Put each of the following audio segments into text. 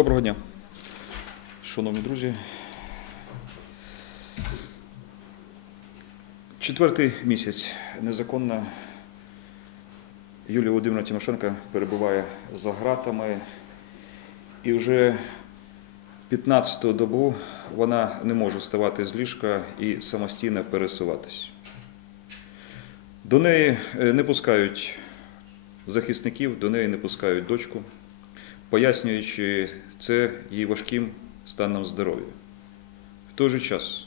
Доброго дня, шановні друзі. Четвертий місяць незаконно Юлія Володимирівна Тимошенко перебуває за ґратами, і вже 15-ту добу вона не може вставати з ліжка і самостійно пересуватись. До неї е, не пускають захисників, до неї не пускають дочку пояснюючи це її важким станом здоров'я. В той же час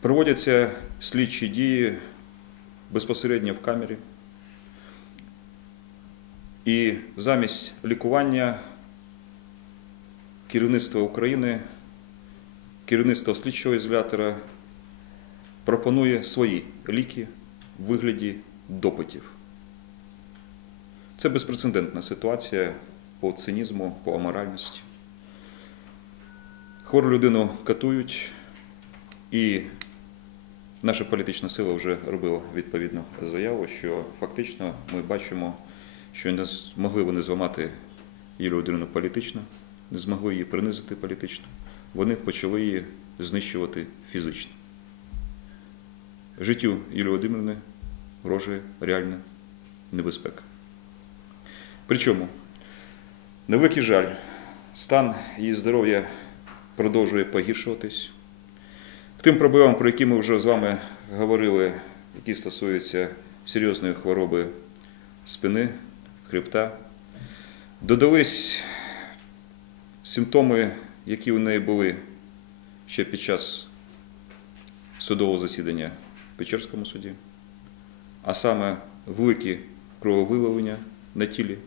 проводяться слідчі дії безпосередньо в камері, і замість лікування керівництво України, керівництво слідчого ізолятора пропонує свої ліки в вигляді допитів. Це безпрецедентна ситуація по цинізму, по аморальності. Хвору людину катують, і наша політична сила вже робила відповідну заяву, що фактично ми бачимо, що не змогли вони зламати Юлію Володимирівну політично, не змогли її принизити політично. Вони почали її знищувати фізично. Життю Юлії Володимирівни грожує реальна небезпека. Причому на великий жаль, стан її здоров'я продовжує погіршуватись. К тим проблемам, про які ми вже з вами говорили, які стосуються серйозної хвороби спини, хребта, додались симптоми, які у неї були ще під час судового засідання в Печерському суді, а саме великі крововиливлення на тілі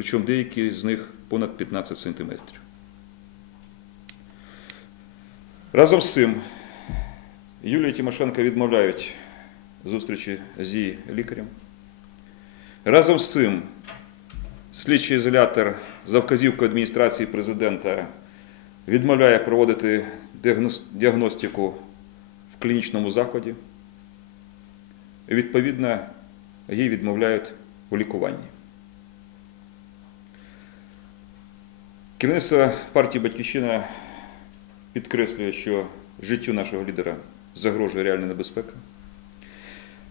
причому деякі з них понад 15 сантиметрів. Разом з цим Юлії Тимошенко відмовляють зустрічі з її лікарем. Разом з цим слідчий ізолятор за вказівкою адміністрації президента відмовляє проводити діагностику в клінічному закладі. Відповідно, їй відмовляють у лікуванні. Керівництво партії Батьківщина підкреслює, що життю нашого лідера загрожує реальна небезпека.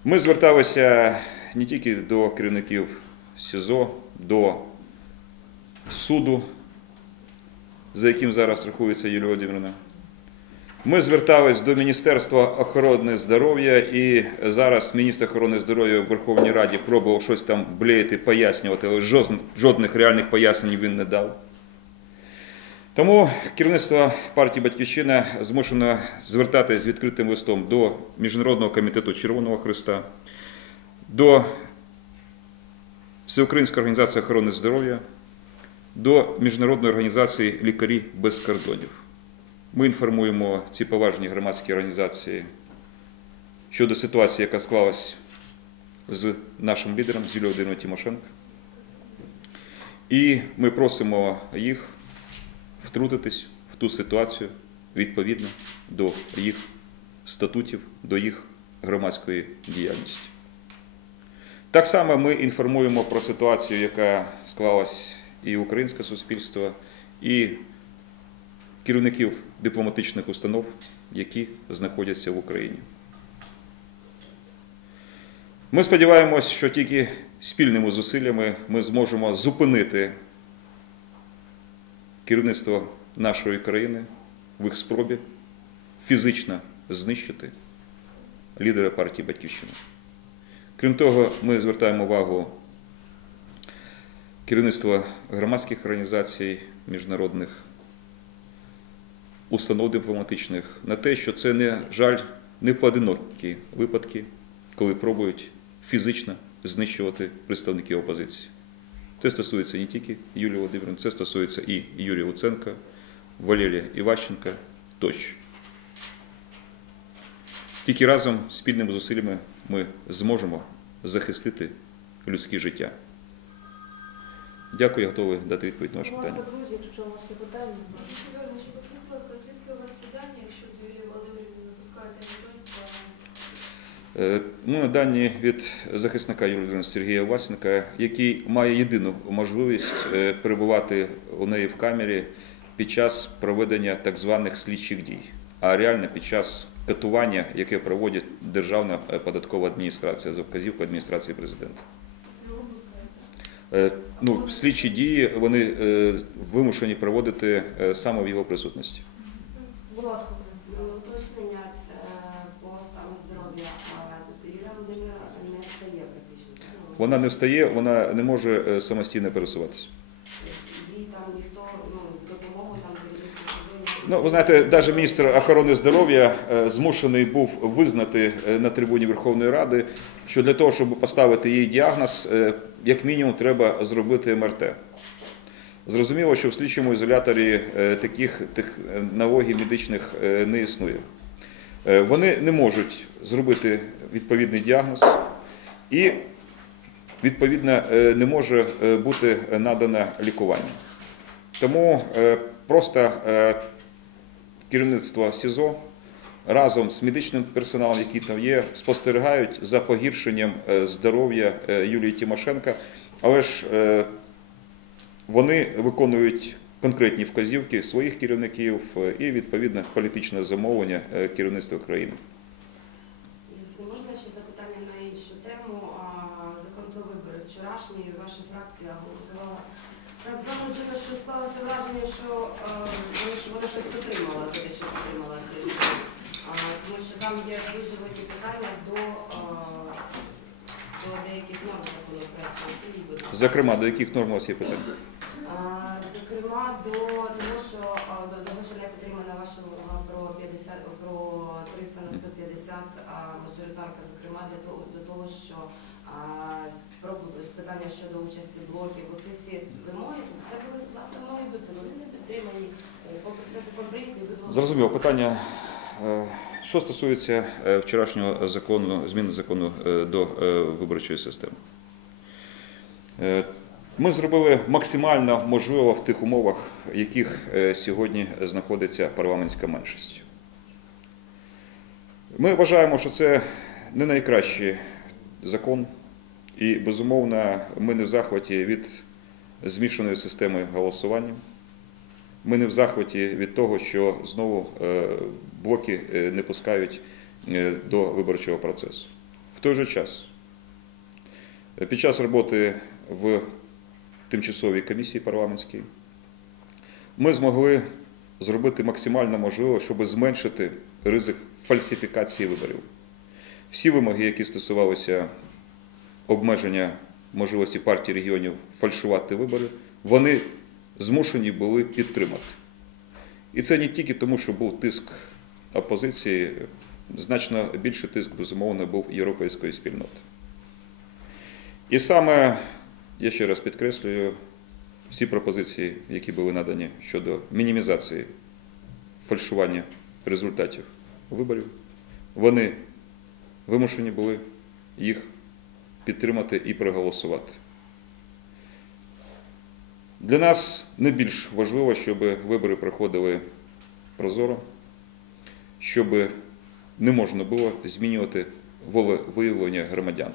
Ми зверталися не тільки до керівників СІЗО, до суду, за яким зараз рахується Юлія Володимирівна. Ми звертались до Міністерства охорони здоров'я, і зараз міністр охорони здоров'я в Верховній Раді пробував щось там блеяти, пояснювати, але жодних- реальних пояснень він не дав. Тому керівництво партії Батьківщина змушено звертатись з відкритим листом до Міжнародного комітету Червоного Христа, до Всеукраїнської організації охорони здоров'я, до Міжнародної організації Лікарі без кордонів. Ми інформуємо ці поважні громадські організації щодо ситуації, яка склалась з нашим лідером, Юлією Володимирівною Тимошенко. І ми просимо їх втрутитись в ту ситуацію відповідно до їх статутів, до їх громадської діяльності. Так само ми інформуємо про ситуацію, яка склалась і українське суспільство, і керівників дипломатичних установ, які знаходяться в Україні. Ми сподіваємось, що тільки спільними зусиллями ми зможемо зупинити керівництво нашої країни в їх спробі фізично знищити лідера партії Батьківщина. Крім того, ми звертаємо увагу керівництва громадських організацій, міжнародних установ дипломатичних на те, що це не жаль не поодинокі випадки, коли пробують фізично знищувати представників опозиції. Це стосується не тільки Юлії Володимирівни, це стосується і Юрія Луценка, Валерія Іващенка тощо. Тільки разом спільними зусиллями ми зможемо захистити людське життя. Дякую, я готовий дати відповідь на ваше питання. друзі, якщо у вас є питання. Пане Сергійович, будь ласка, звідки у вас ці дані, якщо Юлії Володимирівні не пускають ані доньку, Е, Ну, дані від захисника Юрія Сергія Васенка, який має єдину можливість е, перебувати у неї в камері під час проведення так званих слідчих дій, а реально під час катування, яке проводить Державна е, податкова адміністрація за вказівкою адміністрації президента. Е, Ну, слідчі дії вони е, вимушені проводити е, саме в його присутності. Будь ласка, Ну, Уточнення е, по стану здоров'я е, Юлія Володимира не встає практично. Ну, Вона не встає, вона не може е, самостійно пересуватися. Ну, Ну, ви знаєте, навіть міністр охорони здоров'я е, змушений був визнати е, на трибуні Верховної Ради, що для того, щоб поставити їй діагноз, як мінімум треба зробити МРТ. Зрозуміло, що в слідчому ізоляторі таких технологій медичних не існує. Вони не можуть зробити відповідний діагноз і, відповідно, е, не може е, бути надане лікування. Тому е, просто керівництво СІЗО разом з медичним персоналом, який там є, спостерігають за погіршенням здоров'я Юлії Тимошенка, але ж вони виконують конкретні вказівки своїх керівників і відповідно політичне замовлення керівництва країни. Якщо можна ще запитання на іншу тему. Про вибори вчорашній ваша фракція голосувала так само через що склалося враження, що е, вона щось отримала за те, що підтримала цей закон. Тому що там є дуже великі питання до, е, до деяких норм законопроекту. Зокрема, до яких норм у вас є питання? А, Зокрема, до того, що а, до того, що не підтримана ваша увага про 50, про 300 на 150 а, мажоритарка, зокрема для того, до того, що а, про щодо участі блоків, оці всі вимоги, це були власне мали бути, вони не підтримані. Поки це закон прийнятий, голосуєте. Зрозуміло питання. е, Що стосується е, вчорашнього закону, зміни закону е, до виборчої системи. Ми зробили максимально можливо в тих умовах, в яких сьогодні знаходиться парламентська меншість. Ми вважаємо, що це не найкращий закон, і, безумовно, ми не в захваті від змішаної системи голосування. Ми не в захваті від того, що знову е, блоки е, не пускають е, до виборчого процесу. В той же час, під час роботи в тимчасовій комісії парламентській, ми змогли зробити максимально можливо, щоб зменшити ризик фальсифікації виборів. Всі вимоги, які стосувалися обмеження можливості партії регіонів фальшувати вибори, вони змушені були підтримати. І це не тільки тому, що був тиск опозиції, значно більший тиск, безумовно, був європейської спільноти. І саме, я ще раз підкреслюю, всі пропозиції, які були надані щодо мінімізації фальшування результатів виборів, вони вимушені були їх підтримати і проголосувати. Для нас не більш важливо, щоб вибори проходили прозоро, щоб не можна було змінювати волевиявлення громадян.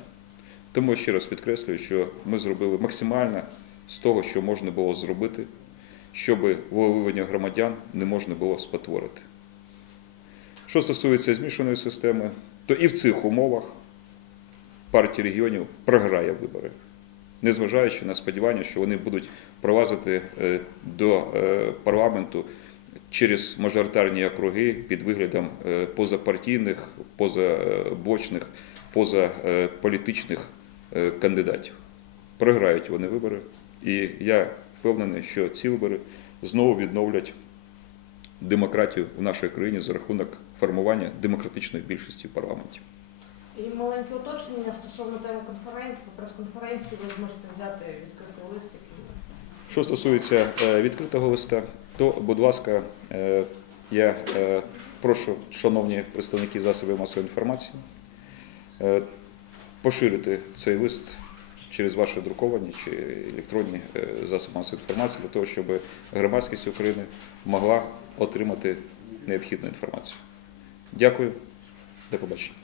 Тому ще раз підкреслюю, що ми зробили максимально з того, що можна було зробити, щоб волевиявлення громадян не можна було спотворити. Що стосується змішаної системи, то і в цих умовах партія регіонів програє вибори незважаючи на сподівання, що вони будуть провазити е, до е, парламенту через мажоритарні округи під виглядом е, позапартійних, позаблочних, позаполітичних кандидатів. Програють вони вибори, і я впевнений, що ці вибори знову відновлять демократію в нашій країні за рахунок формування демократичної більшості в парламенті. І маленьке уточнення стосовно теми конференції, прес-конференції ви зможете взяти відкритий лист. Що стосується е, відкритого листа, то, будь ласка, е, я е, прошу, шановні представники засобів масової інформації, поширити цей лист через ваші друковані чи електронні засоби масової інформації для того, щоб громадськість України могла отримати необхідну інформацію. Дякую, до побачення.